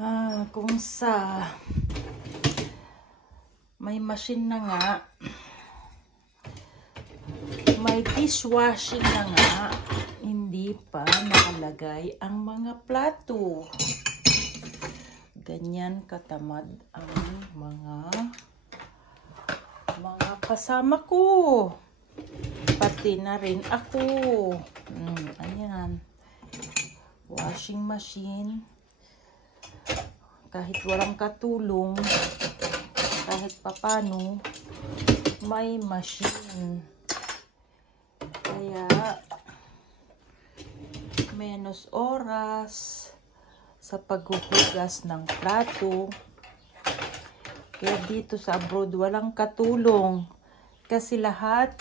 Kung sa may machine na nga, may dishwashing na nga, hindi pa nakalagay ang mga plato. Ganyan katamad ang mga kasama ko. Pati na rin ako. Ayan. Washing machine. Kahit walang katulong, kahit papano, may machine. Kaya, menos oras sa paghuhugas ng plato. Kaya dito sa abroad, walang katulong. Kasi lahat,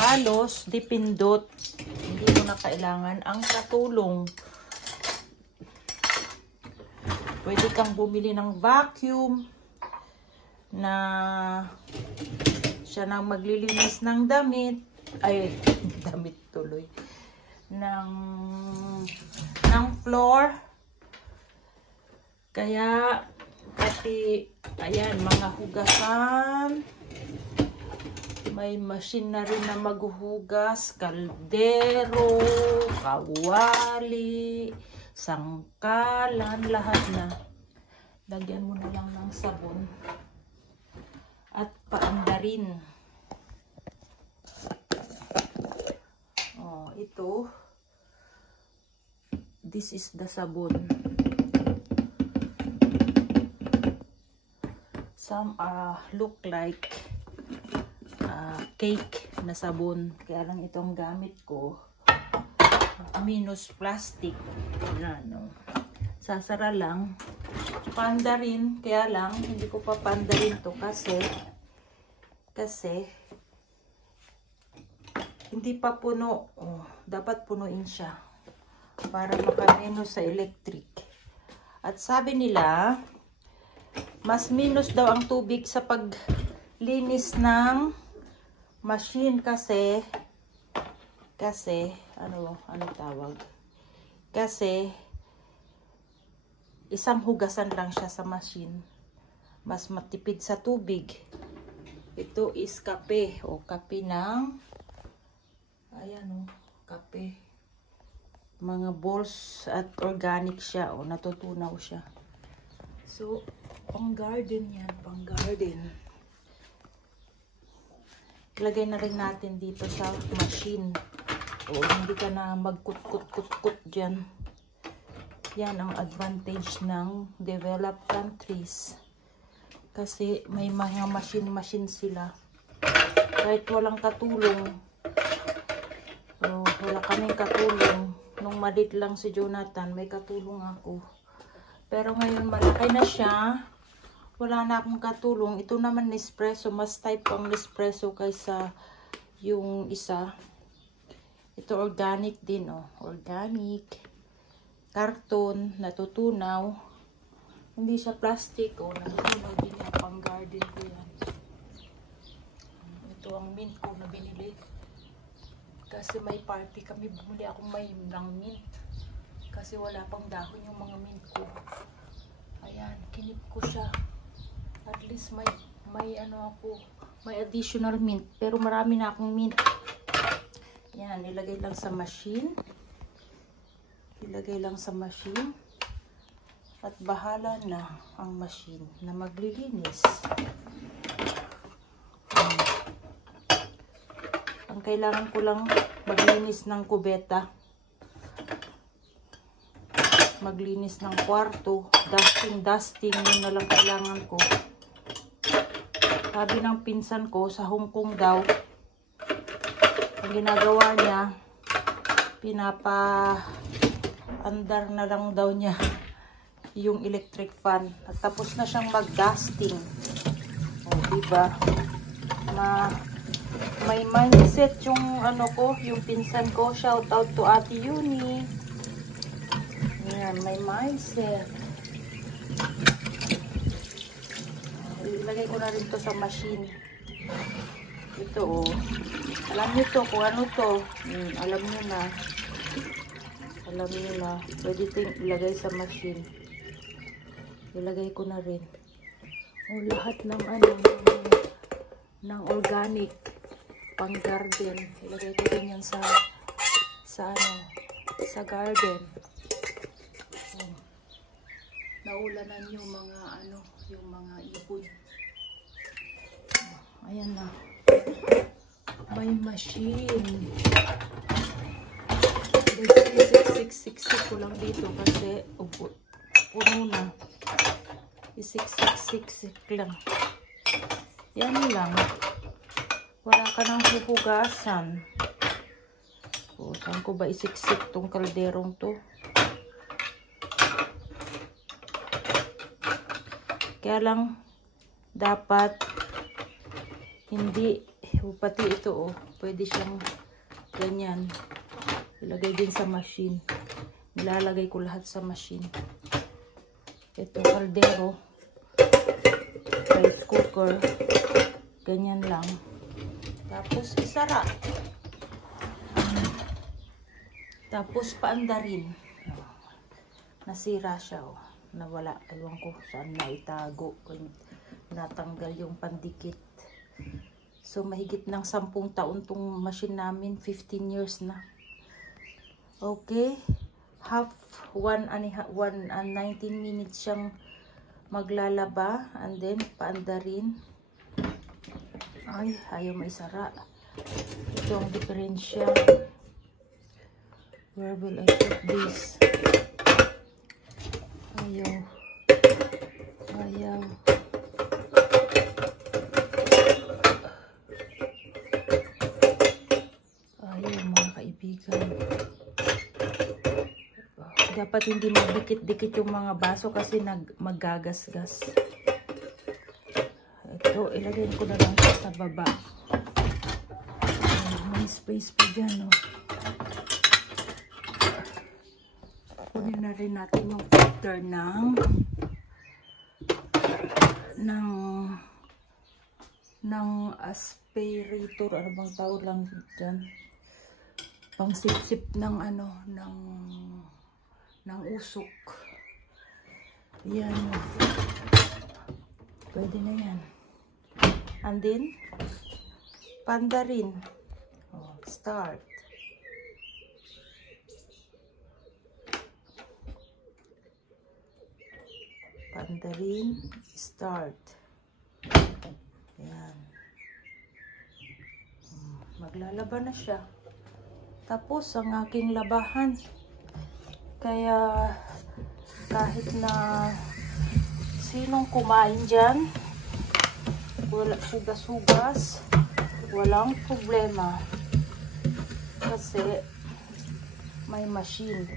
halos, dipindot. Hindi mo na kailangan ang katulong. Pwede kang bumili ng vacuum na siya nang maglilinis ng damit. Ay, damit tuloy. Ng floor. Kaya, pati, ayan, mga hugasan. May machine na rin na maghuhugas. Kaldero, kawali, sangkalan, lahat na. Lagyan mo na lang ng sabon. At paandarin. Oh, ito. This is the sabon. Some look like cake na sabon. Kaya lang itong gamit ko. Minus plastic. Ano, sasara lang. Pandarin. Kaya lang, hindi ko pa pandarin to kasi hindi pa puno. Oh, dapat punuin siya para makaminus sa electric. At sabi nila, mas minus daw ang tubig sa paglinis ng machine kasi ano tawag? Kasi isang hugasan lang siya sa machine. Mas matipid sa tubig. Ito is kape o kape ng ayan o, kape. Mga balls at organic siya o natutunaw siya. So, pang garden yan, pang garden. Ilagay na rin natin dito sa machine. O hindi ka na magkut-kut-kut-kut dyan. Yan ang advantage ng developed countries. Kasi may mga machine sila. Kahit walang katulong. So, wala kaming katulong. Nung malit lang si Jonathan, may katulong ako. Pero ngayon malaki na siya. Wala na akong katulong. Ito naman Nespresso. Mas type ang Nespresso kaysa yung isa. Ito organic din, oh. Organic. Karton. Natutunaw. Hindi siya plastic, oh. Natutunaw din yung pang garden ko yan. Ito ang mint ko na binili. Kasi may party kami. Bumili akong may ng mint. Kasi wala pang dahon yung mga mint ko. Ayan. Kinip ko siya. At least may ano ako, may additional mint. Pero marami na akong mint. Yan, ilagay lang sa machine. Ilagay lang sa machine. At bahala na ang machine na maglilinis. Ang kailangan ko lang maglinis ng kubeta. Maglinis ng kwarto. Dusting. Yun na lang kailangan ko. Sabi ng pinsan ko, sa Hong Kong daw, ang ginagawa niya, pinapa-andar na lang daw niya yung electric fan. At tapos na siyang mag-dusting. O, diba? May mindset yung ano ko, yung pinsan ko. Shout out to Ate Yuni. Yan, may mindset. Ilagay ko na rin to sa machine. Ito, oh. Alam nyo to kung ano to. Alam nyo na. Alam nyo na. Pwede ito ilagay sa machine. Ilagay ko na rin. O, lahat ng ano, ng organic pang garden. Ilagay ko din yan sa ano, sa garden. O, naulanan yung mga ano, yung mga ibon. O, ayan na. May machine. Isiksik ko lang dito kasi puno na. Isiksik lang. Yan lang. Wala ka nang huhugasan. O, saan ko ba isiksik tong kalderong to? Kaya lang, dapat hindi, pati ito, pwede siyang ganyan. Ilagay din sa machine. Nilalagay ko lahat sa machine. Ito, kaldero, rice cooker, ganyan lang. Tapos, isara. Tapos, paandarin. Nasira siya, oh. Nawala. Ewan ko saan na itago. Natanggal yung pandikit. So, mahigit ng 10 taon tong machine namin. 15 years na. Okay. Half 1 and 19 minutes siyang maglalaba. And then, paandarin. Ay, ayaw maisara. Ito ang diferensya. Where will I put this? Ayaw. Ayaw. Ayaw, mga kaibigan. Dapat hindi magdikit-dikit yung mga baso kasi maggagasgas. Ito, ilagay ko na lang sa baba. May space pa dyan, no? Kunin na rin natin yung filter ng aspirator. Ano bang tawag lang dyan? Pang sip-sip ng ano, ng usok. Yan. Pwede na yan. And then, pandarin. Oh, start. Pandarin, start. Yan. Maglalaba na siya. Tapos, ang aking labahan. Kaya, kahit na sinong kumain dyan, wala hugas-hugas, walang problema. Kasi, may machine.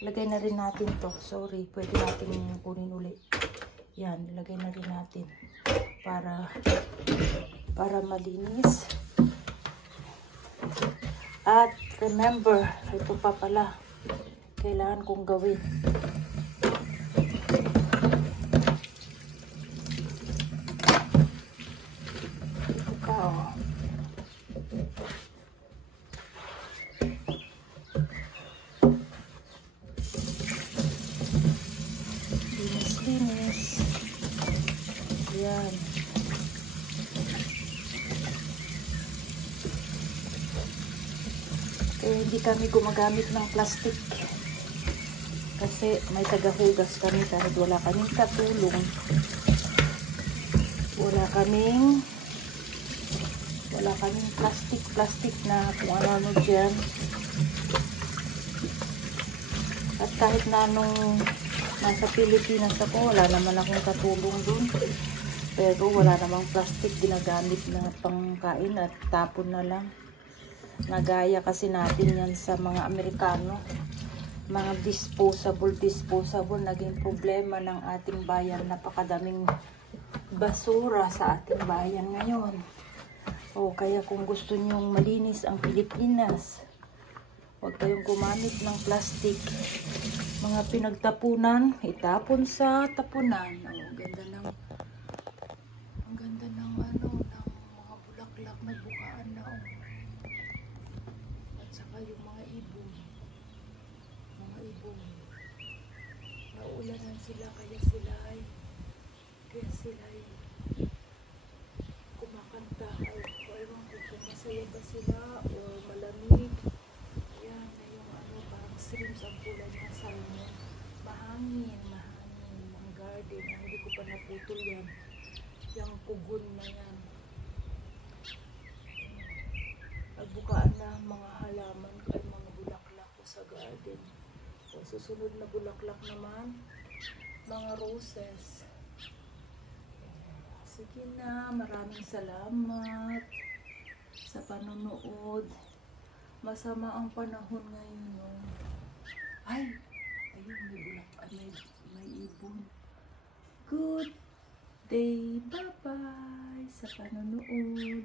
Lagay na rin natin to. Sorry, pwede natin kunin ulit. Yan, lagay na rin natin. Para malinis. At remember, ito pa pala. Kailangan kong gawin. Ito pa, oh. Linis. Yan. Hindi kami gumagamit ng plastic. Kasi may tagahugas kami kahit wala kaming katulong. Wala kaming plastic na kung ano dyan. At kahit na nung nasa Pilipinas ako, wala naman akong katulong dun. Pero wala namang plastic ginagamit na pangkain at tapon na lang. Nagaya kasi natin yan sa mga Amerikano. Mga disposable, naging problema ng ating bayan. Napakadaming basura sa ating bayan ngayon. O kaya kung gusto nyong malinis ang Pilipinas, huwag kayong gumamit ng plastic. Mga pinagtapunan, itapon sa tapunan. O, ang ganda ng ano, ng mga bulaklak na bukaan na, o. At saka yung mga ibon. Nag-uulanan sila kaya sila ay kumakanta. Ewan ko kung masaya ba sila o malamig. Yan na yung ano, parang streams ang kulay ng salmon. Mahangin ang garden. Hindi ko pa naputol yan. Yung pugon na yan. Nagbukaan na mga halaman ay mga bulaklak ko sa garden. O susunod na bulaklak naman, mga roses. Sige na, maraming salamat sa panonood. Masama ang panahon ngayon, no? Ay, ayun, may bulaklak, may ibon. Good day, bye-bye sa panonood.